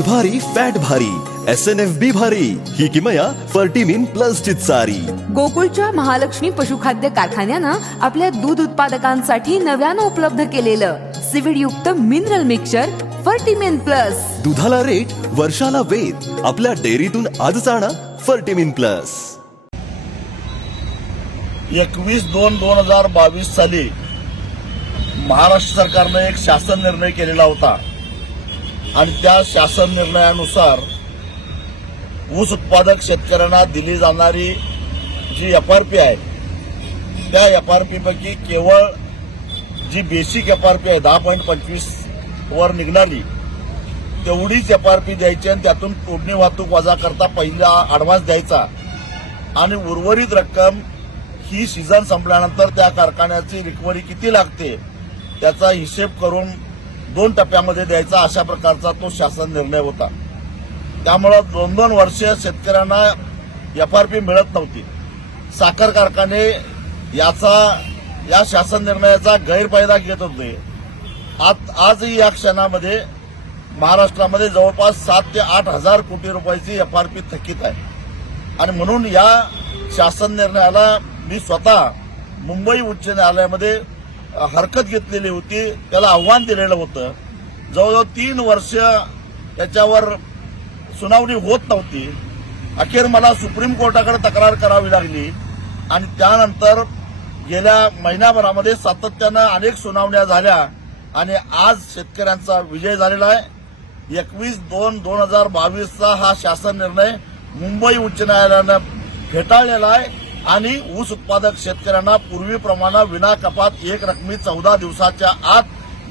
दूध भारी फॅट भारी एस एन एफ बी भारी. ही किमया फर्टिमिन प्लस ची सारी. गोकुळच्या महालक्ष्मी पशुखाद्य कारखान्यानं आपल्या दूध उत्पादकांसाठी नव्यानं उपलब्ध केलेलं सिविड युक्त मिनरल मिक्सचर फर्टिमेन प्लस दुधाला रेट वर्षाला वेद आपल्या डेअरीतून आजच आणा फर्टिमिन प्लस एकवीस दोन दोन हजार बावीस साली महाराष्ट्र सरकारनं एक शासन निर्णय केलेला होता. आणि त्या शासन निर्णयानुसार ऊस उत्पादक शेतकऱ्यांना दिली जाणारी जी एफ आर पी आहे त्या एफ आर पीपैकी केवळ जी बेसिक एफ आर पी आहे दहा पॉईंट पंचवीस वर निघणारी तेवढीच एफ आर पी द्यायची आणि त्यातून तोडणी वाहतूक वजा करता पहिला ॲडव्हान्स द्यायचा. आणि उर्वरित रक्कम ही सीझन संपल्यानंतर त्या कारखान्याची रिकव्हरी किती लागते त्याचा हिशेब करून दोन टप्प्यामध्ये द्यायचा अशा प्रकारचा तो शासन निर्णय होता. त्यामुळं दोन दोन वर्ष शेतकऱ्यांना एफ आर पी मिळत नव्हती. साखर कारखाने याचा या शासन निर्णयाचा गैरफायदा घेत होते. आज आजही या क्षणामध्ये महाराष्ट्रामध्ये जवळपास सात ते आठ हजार कोटी रुपयाची एफ आर पी थकीत आहे. आणि म्हणून या शासन निर्णयाला मी स्वतः मुंबई उच्च न्यायालयामध्ये हरकत घेतलेली होती त्याला आव्हान दिलेलं होतं. जवळजवळ तीन वर्ष त्याच्यावर सुनावणी होत नव्हती. अखेर मला सुप्रीम कोर्टाकडे तक्रार करावी लागली आणि त्यानंतर गेल्या महिन्याभरामध्ये सातत्यानं अनेक सुनावण्या झाल्या आणि आज शेतकऱ्यांचा विजय झालेला आहे. एकवीस दोन दोन हजार बावीसचा हा शासन निर्णय मुंबई उच्च न्यायालयानं फेटाळलेला आहे. आणि ऊस उत्पादक शेतकऱ्यांना पूर्वीप्रमाणे विना कपात एक रकमी चौदा दिवसाच्या आत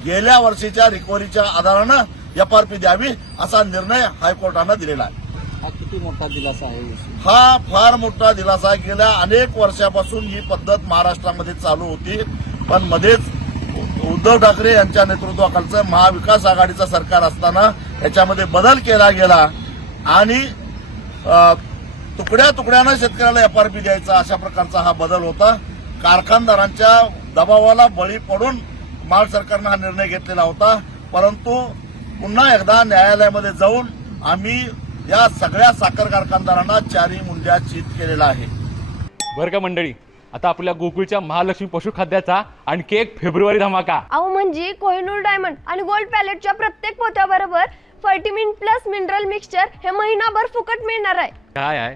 गेल्या वर्षीच्या रिकव्हरीच्या आधारानं एफआरपी द्यावी असा निर्णय हायकोर्टानं दिलेला आहे. हा किती मोठा दिलासा आहे हा फार मोठा दिलासा आहे. गेल्या अनेक वर्षापासून ही पद्धत महाराष्ट्रामध्ये चालू होती. पण मध्येच उद्धव ठाकरे यांच्या नेतृत्वाखालचं महाविकास आघाडीचं सरकार असताना याच्यामध्ये बदल केला गेला. आणि तुकड्या तुकड्यानं शेतकऱ्याला एफआरपी द्यायचा अशा प्रकारचा हा बदल होता. कारखानदारांच्या दबावाला बळी पडून महाराष्ट्र सरकारनं हा निर्णय घेतलेला होता. परंतु पुन्हा एकदा न्यायालयामध्ये जाऊन आम्ही या सगळ्या साखर कारखानदारांना चारी मुंड्या चित केलेला आहे. बरं का मंडळी आता आपल्या गोकुळच्या महालक्ष्मी पशुखाद्याचा आणखी एक फेब्रुवारी धमाका. अहो म्हणजे कोहिनूर डायमंड आणि गोल्ड पॅलेटच्या प्रत्येक पोत्याबरोबर फर्टिमिन प्लस मिनरल मिक्सचर हे महिनाभर फुकट मिळणार आहे. काय आहे?